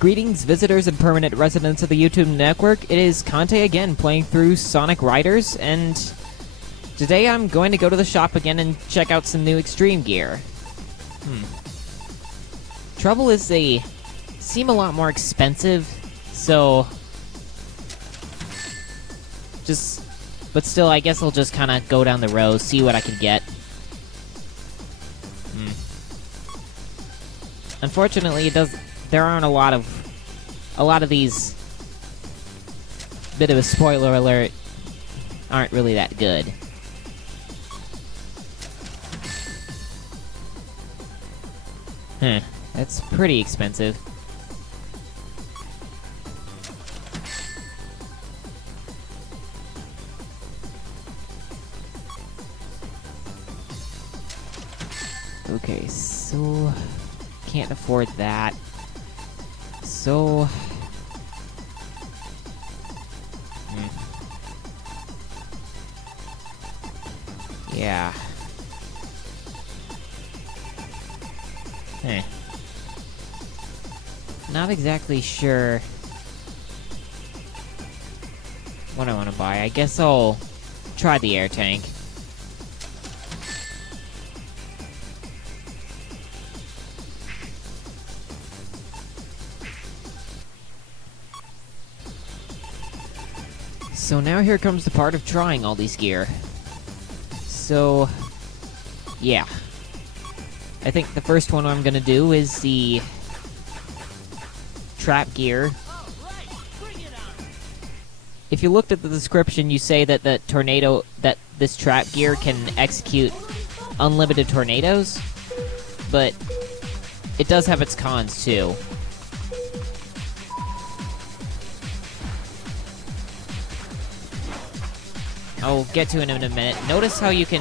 Greetings, visitors and permanent residents of the YouTube network. It is Conte again, playing through Sonic Riders, and today I'm going to go to the shop again and check out some new extreme gear. Trouble is they seem a lot more expensive, so but still, I guess I'll just kind of go down the row, see what I can get. Unfortunately, there aren't a lot of these, bit of a spoiler alert, aren't really that good. That's pretty expensive. Okay, so can't afford that. So yeah. Not exactly sure what I want to buy. I guess I'll try the air tank. So now here comes the part of trying all these gear. So, yeah. I think the first one I'm gonna do is the trap gear. If you looked at the description, you say that this trap gear can execute unlimited tornadoes, but it does have its cons too. I'll get to it in a minute. Notice how you can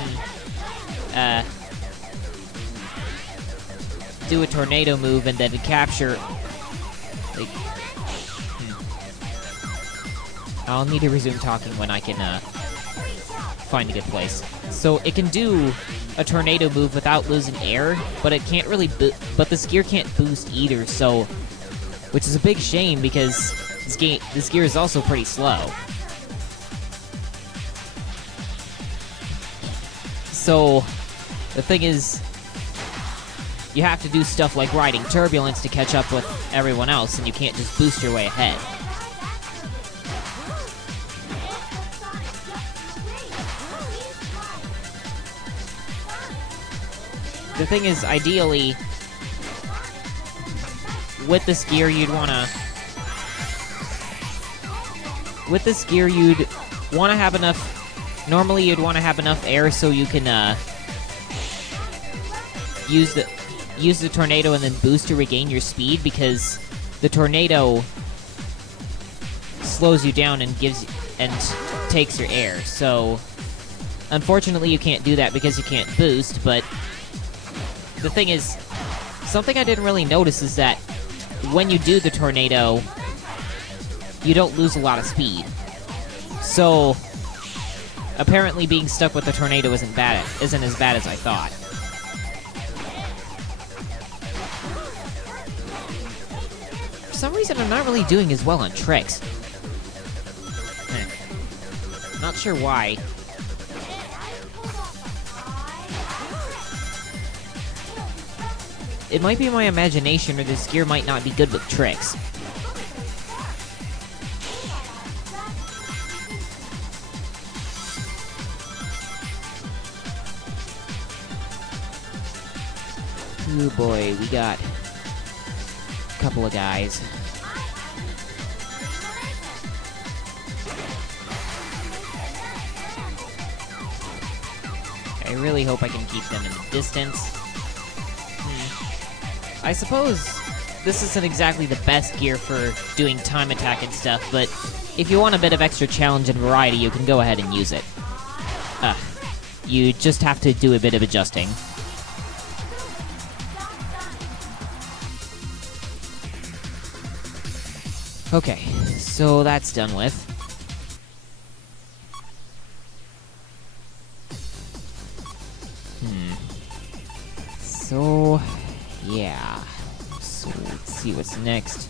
do a tornado move and then capture. Like, I'll need to resume talking when I can find a good place. So it can do a tornado move without losing air, but it can't really. But this gear can't boost either. So, which is a big shame because this gear is also pretty slow. So, the thing is, you have to do stuff like riding turbulence to catch up with everyone else, and you can't just boost your way ahead. The thing is, ideally, with this gear, you'd want to have enough. Normally, you'd want to have enough air so you can use the tornado and then boost to regain your speed, because the tornado slows you down and takes your air. So, unfortunately, you can't do that because you can't boost. But the thing is, something I didn't really notice is that when you do the tornado, you don't lose a lot of speed. So, apparently being stuck with the tornado isn't as bad as I thought. For some reason, I'm not really doing as well on tricks. Not sure why. It might be my imagination, or this gear might not be good with tricks. Oh boy, we got a couple of guys. I really hope I can keep them in the distance. I suppose this isn't exactly the best gear for doing time attack and stuff, but if you want a bit of extra challenge and variety, you can go ahead and use it. You just have to do a bit of adjusting. Okay, so that's done with. So, yeah. So, let's see what's next.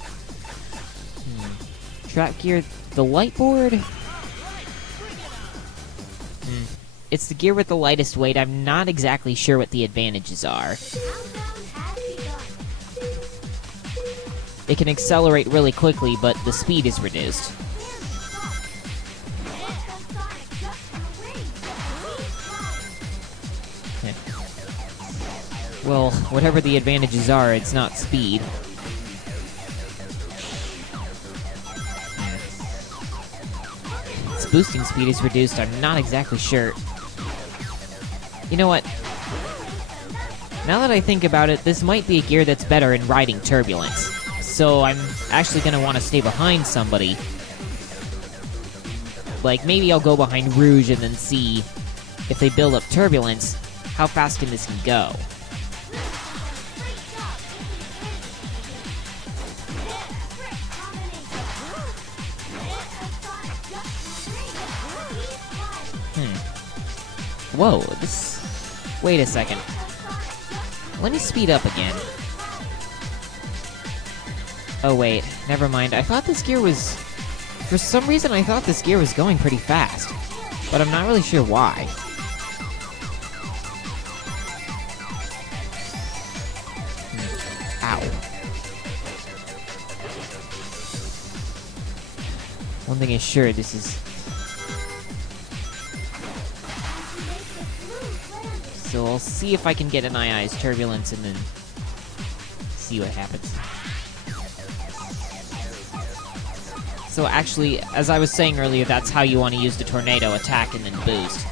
trap gear, the light board? It's the gear with the lightest weight. I'm not exactly sure what the advantages are. It can accelerate really quickly, but the speed is reduced. Well, whatever the advantages are, it's not speed. Its boosting speed is reduced, I'm not exactly sure. You know what? Now that I think about it, this might be a gear that's better in riding turbulence. So I'm actually gonna want to stay behind somebody. Like, maybe I'll go behind Rouge and then see if they build up turbulence, how fast can this go? Whoa, this... Wait a second. Let me speed up again. Oh wait, never mind. I thought this gear was... For some reason I thought this gear was going pretty fast. But I'm not really sure why. Ow. One thing is sure, this is... So I'll see if I can get an Ai's turbulence and then see what happens. So actually, as I was saying earlier, that's how you want to use the tornado, attack and then boost.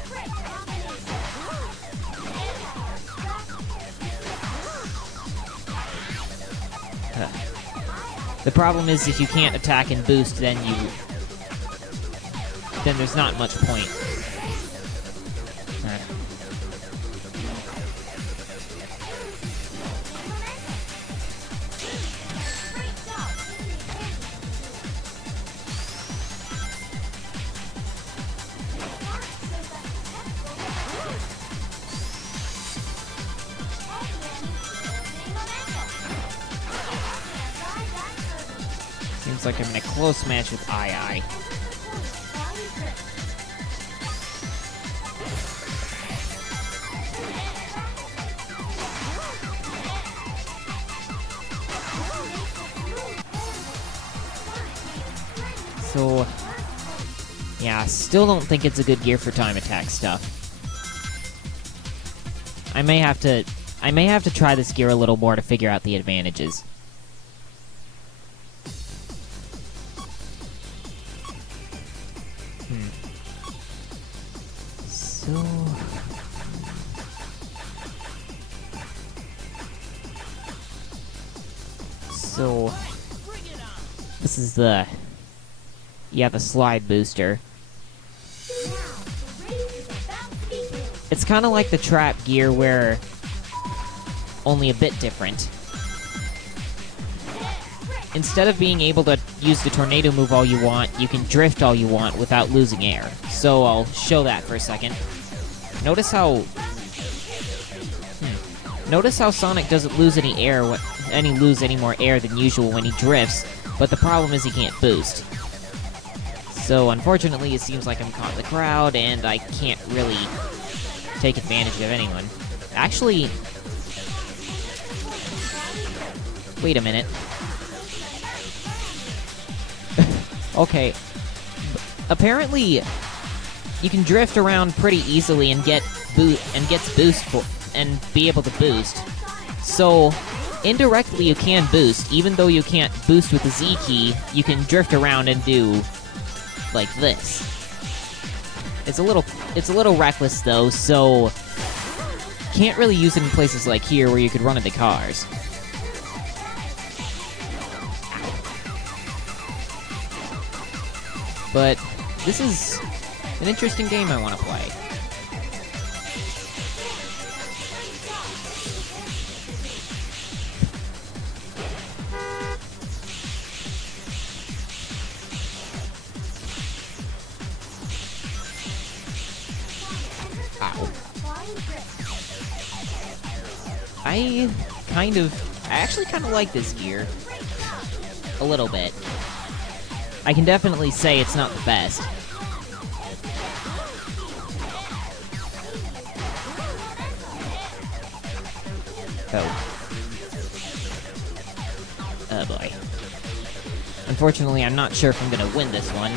The problem is if you can't attack and boost, then there's not much point. Seems like I'm in a close match with Ai. So, yeah, still don't think it's a good gear for time attack stuff. I may have to try this gear a little more to figure out the advantages. So, this is the slide booster. It's kind of like the trap gear, where only a bit different. Instead of being able to use the tornado move all you want, you can drift all you want without losing air. So I'll show that for a second. Notice how Sonic doesn't lose any air any more air than usual when he drifts, but the problem is he can't boost. So unfortunately, it seems like I'm caught in the crowd, and I can't really take advantage of anyone. Actually, wait a minute. Okay, apparently you can drift around pretty easily and get and be able to boost. So indirectly you can boost, even though you can't boost with the Z key. You can drift around and do like this. It's a little reckless though, so can't really use it in places like here where you could run into cars. But this is an interesting game I want to play. Ow. I actually kind of like this gear. A little bit. I can definitely say it's not the best. Oh. Oh boy. Unfortunately, I'm not sure if I'm gonna win this one.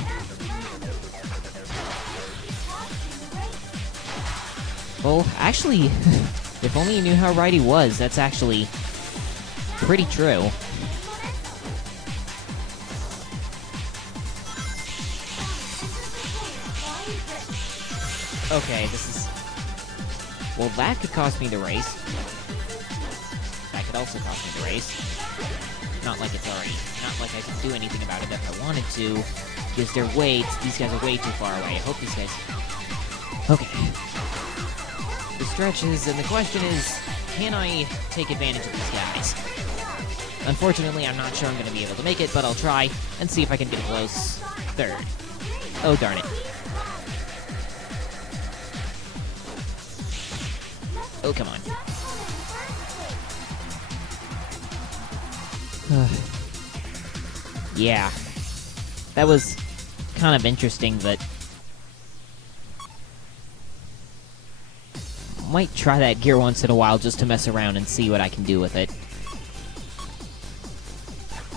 Well, actually, if only you knew how right he was, that's actually pretty true. Okay, this is... Well, that could cost me the race. That could also cost me the race. Not like it's already... Not like I can do anything about it if I wanted to, because they're way... These guys are way too far away. I hope these guys... Okay. The stretches, and the question is, can I take advantage of these guys? Unfortunately, I'm not sure I'm going to be able to make it, but I'll try and see if I can get close. Third. Oh, darn it. Oh, come on. Yeah. That was kind of interesting, but... Might try that gear once in a while just to mess around and see what I can do with it.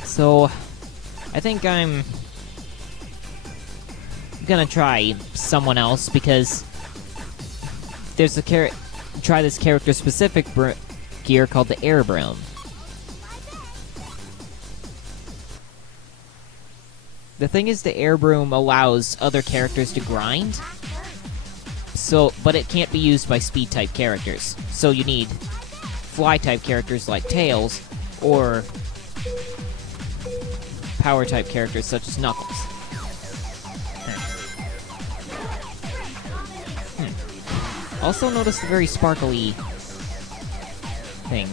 So, I think I'm gonna try someone else because there's a try this character-specific gear called the Air Broom. The thing is, the Air Broom allows other characters to grind. But it can't be used by speed-type characters. So you need fly-type characters like Tails, or power-type characters such as Knuckles. Also notice the very sparkly thing.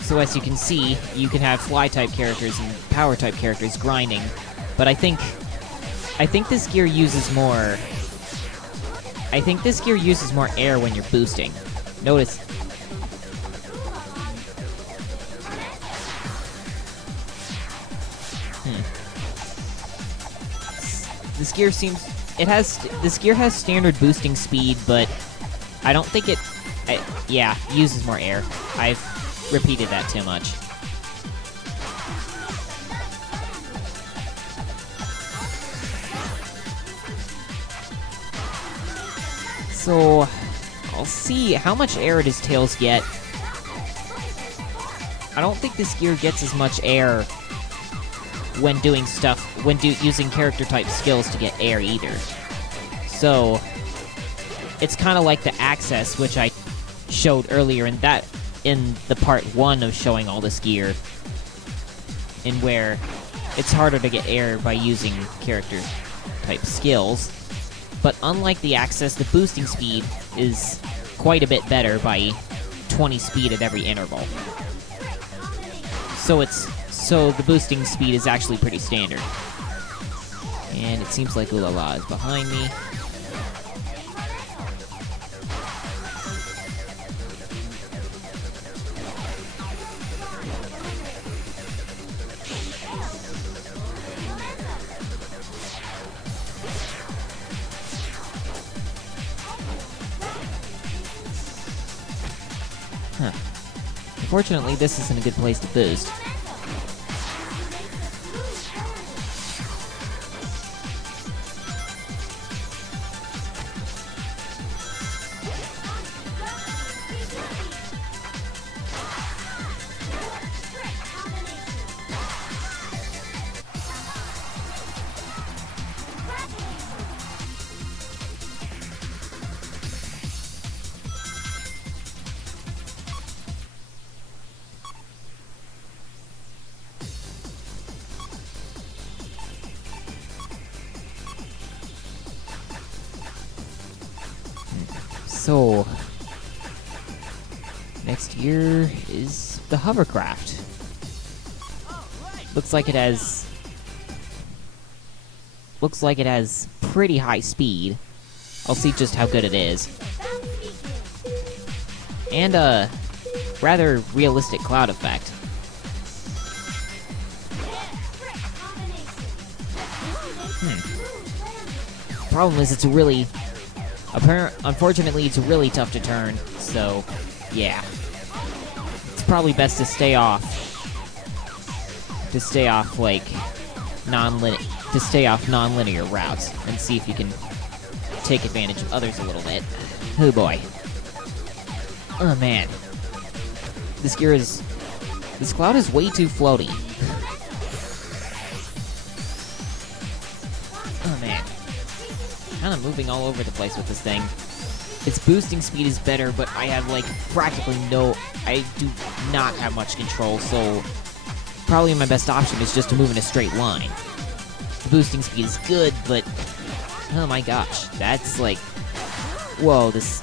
So as you can see, you can have fly-type characters and power-type characters grinding, but I think this gear uses more... I think this gear uses more air when you're boosting. Notice. This gear seems... This gear has standard boosting speed, but I don't think it... yeah, uses more air. I've repeated that too much. So, I'll see how much air does Tails get. I don't think this gear gets as much air when doing stuff, using character-type skills to get air either. So, it's kind of like the Access, which I showed earlier in the part 1 of showing all this gear, in where it's harder to get air by using character-type skills. But unlike the Access, the boosting speed is quite a bit better by 20 speed at every interval. So the boosting speed is actually pretty standard. And it seems like Ulala is behind me. Huh. Unfortunately, this isn't a good place to boost. So, next year is the Hovercraft. Looks like it has pretty high speed. I'll see just how good it is. And a rather realistic cloud effect. Problem is, unfortunately, it's really tough to turn, so, yeah. It's probably best to stay off, like, non-linear routes, and see if you can take advantage of others a little bit. Oh boy. Oh man. This cloud is way too floaty. Oh man. Kind of moving all over the place with this thing. Its boosting speed is better, but I have, like, practically I do not have much control, so probably my best option is just to move in a straight line. The boosting speed is good, but oh my gosh, that's like, whoa, this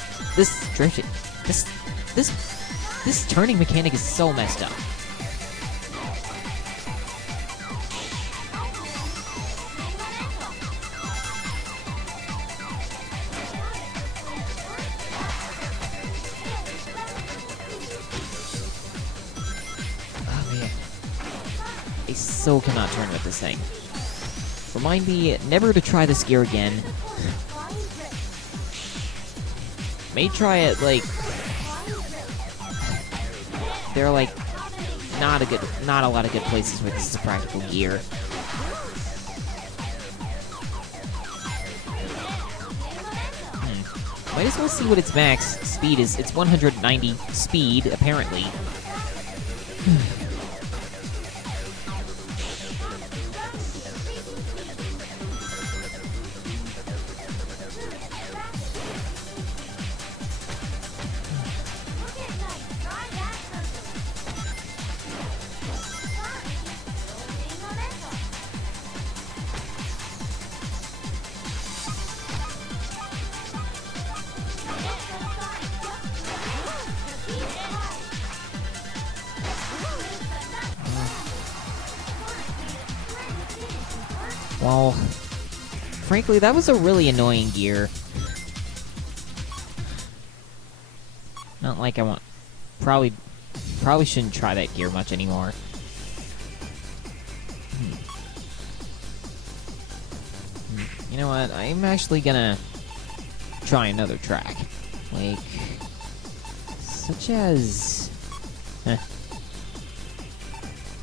turning mechanic is so messed up. Oh man, I so cannot turn with this thing. Remind me never to try this gear again. May try it, like, there are, like, not a lot of good places where this is a practical gear. Might as well see what its max speed is. It's 190 speed, apparently. Well, frankly, that was a really annoying gear. Not like I want... Probably shouldn't try that gear much anymore. You know what? I'm actually gonna try another track. Like... such as...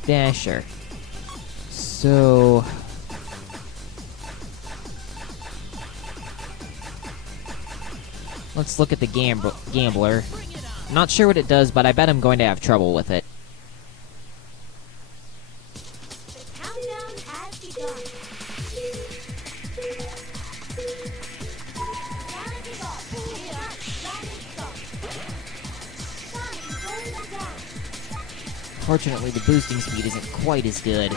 Dasher. So... let's look at the Gambler. I'm not sure what it does, but I bet I'm going to have trouble with it. Fortunately, the boosting speed isn't quite as good.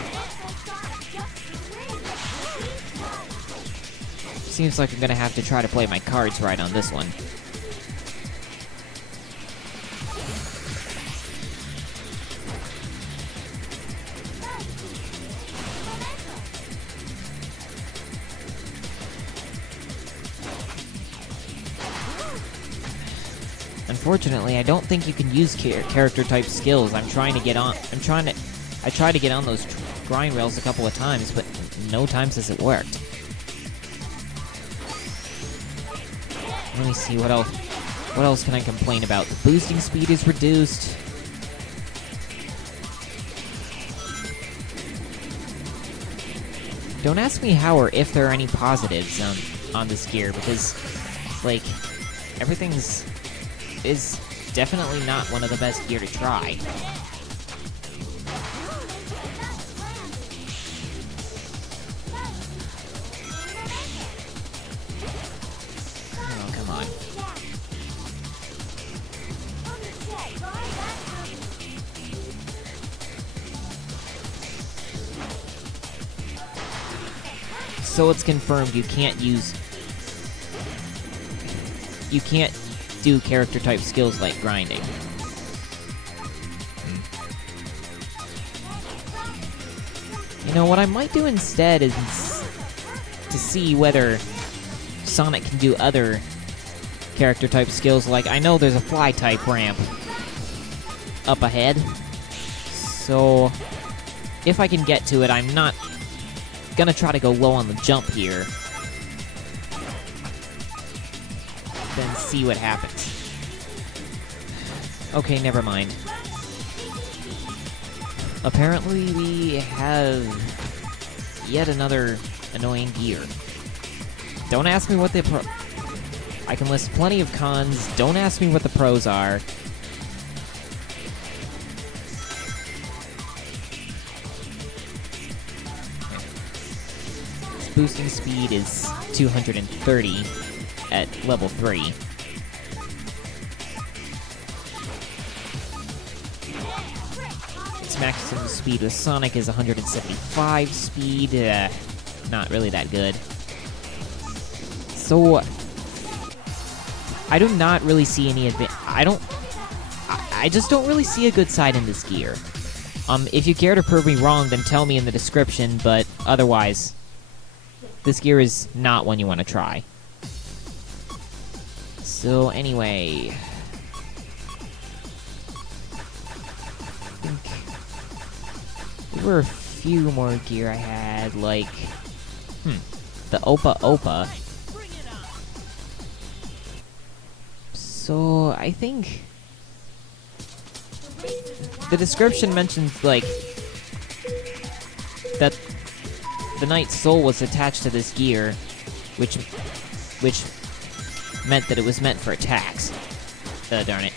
Seems like I'm gonna have to try to play my cards right on this one. Unfortunately, I don't think you can use character type skills. I tried to get on those grind rails a couple of times, but no times has it worked. Let me see, what else can I complain about? The boosting speed is reduced. Don't ask me how or if there are any positives on this gear, because, like, everything's is definitely not one of the best gear to try. Oh, come on. So it's confirmed you can't do character type skills like grinding. You know, what I might do instead is to see whether Sonic can do other character type skills. Like, I know there's a fly type ramp up ahead, so if I can get to it, I'm not gonna try to go low on the jump here. Then see what happens. Okay, never mind. Apparently we have yet another annoying gear. Don't ask me what the I can list plenty of cons. Don't ask me what the pros are. Its boosting speed is 230 at level 3. Its maximum speed with Sonic is 175 speed. Not really that good. So I do not really see any I just don't really see a good side in this gear. If you care to prove me wrong, then tell me in the description, but otherwise, this gear is not one you want to try. So anyway, I think there were a few more gear I had, like, the Opa Opa. So, I think the description mentions, like, that the Knight's soul was attached to this gear, which meant that it was meant for attacks. Darn it.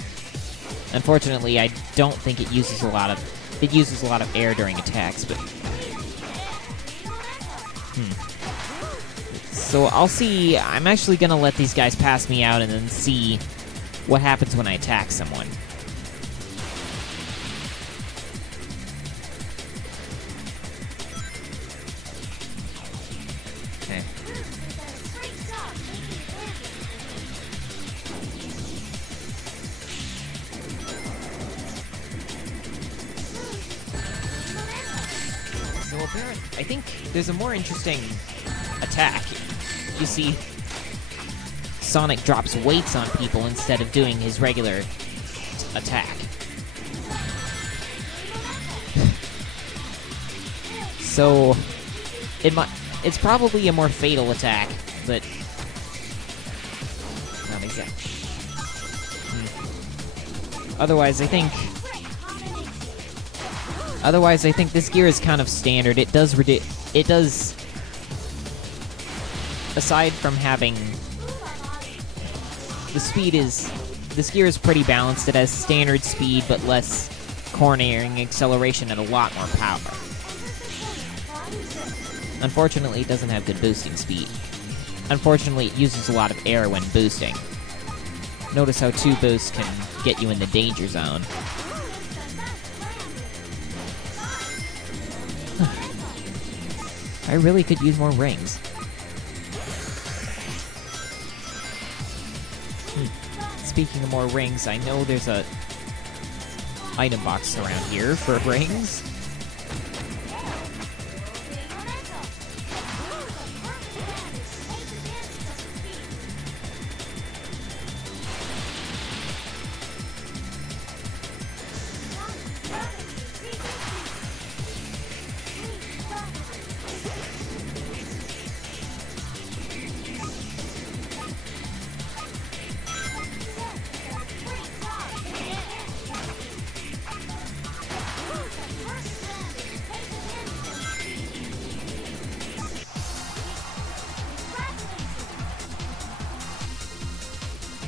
Unfortunately, I don't think it uses a lot of air during attacks, but So I'll see. I'm actually gonna let these guys pass me out and then see what happens when I attack someone. Okay. So apparently, I think there's a more interesting attack. You see, Sonic drops weights on people instead of doing his regular attack. So, it's probably a more fatal attack, but not exactly. Otherwise, I think this gear is kind of standard. It does, aside from having this gear is pretty balanced. It has standard speed, but less cornering acceleration and a lot more power. Unfortunately, it doesn't have good boosting speed. Unfortunately, it uses a lot of air when boosting. Notice how 2 boosts can get you in the danger zone. I really could use more rings. Speaking of more rings, I know there's a item box around here for rings.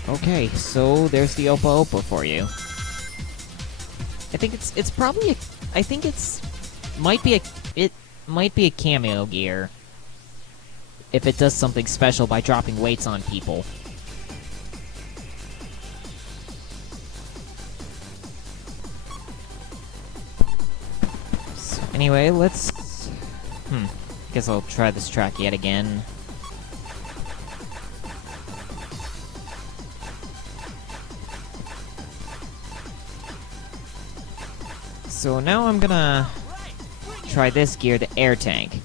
Okay, so there's the Opa Opa for you. I think it's probably a, I think it might be a cameo gear if it does something special by dropping weights on people. So anyway, let's guess I'll try this track yet again. So now I'm gonna try this gear, the air tank.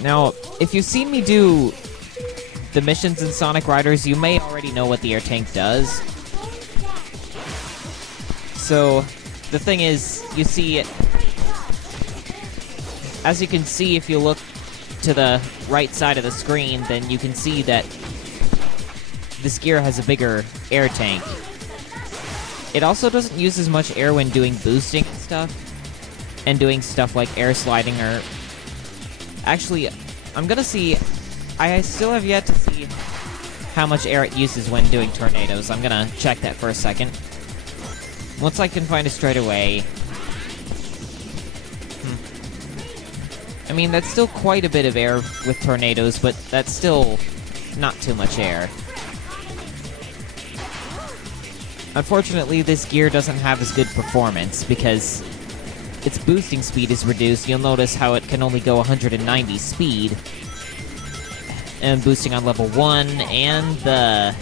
Now, if you've seen me do the missions in Sonic Riders, you may already know what the air tank does. So, the thing is, you see, as you can see if you look to the right side of the screen, then you can see that this gear has a bigger air tank. It also doesn't use as much air when doing boosting stuff, and doing stuff like air sliding or... Actually, I'm gonna see... I still have yet to see how much air it uses when doing tornadoes. I'm gonna check that for a second. Once I can find a straightaway... I mean, that's still quite a bit of air with tornadoes, but that's still not too much air. Unfortunately, this gear doesn't have as good performance, because its boosting speed is reduced. You'll notice how it can only go 190 speed, and boosting on level 1, and the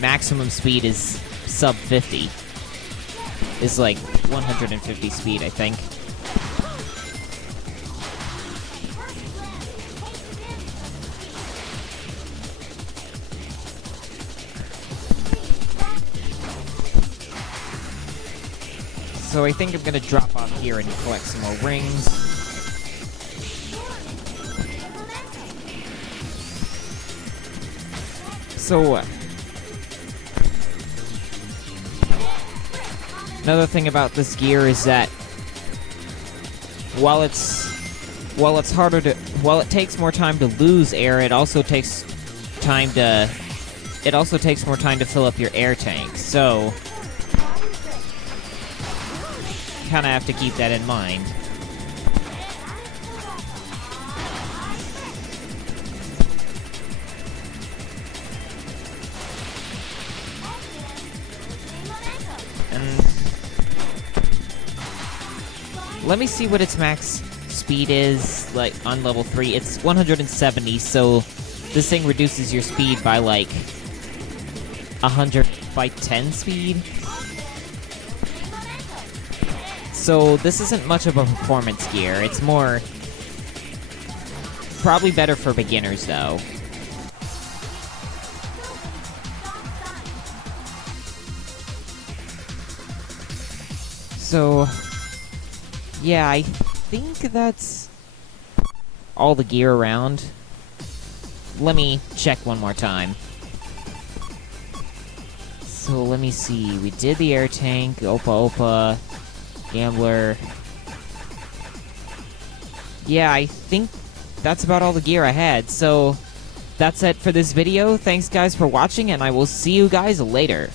maximum speed is sub 50. Is like 150 speed, I think. So I think I'm gonna drop off here and collect some more rings. So, another thing about this gear is that while it takes more time to lose air, it also takes more time to fill up your air tank. So, kind of have to keep that in mind. And let me see what its max speed is, like, on level 3. It's 170, so this thing reduces your speed by, like, 100 by 10 speed. So this isn't much of a performance gear. It's more... probably better for beginners, though. So... yeah, I think that's all the gear around. Let me check one more time. So let me see. We did the air tank, Opa Opa... Gambler. Yeah, I think that's about all the gear I had. So, that's it for this video. Thanks guys for watching, and I will see you guys later.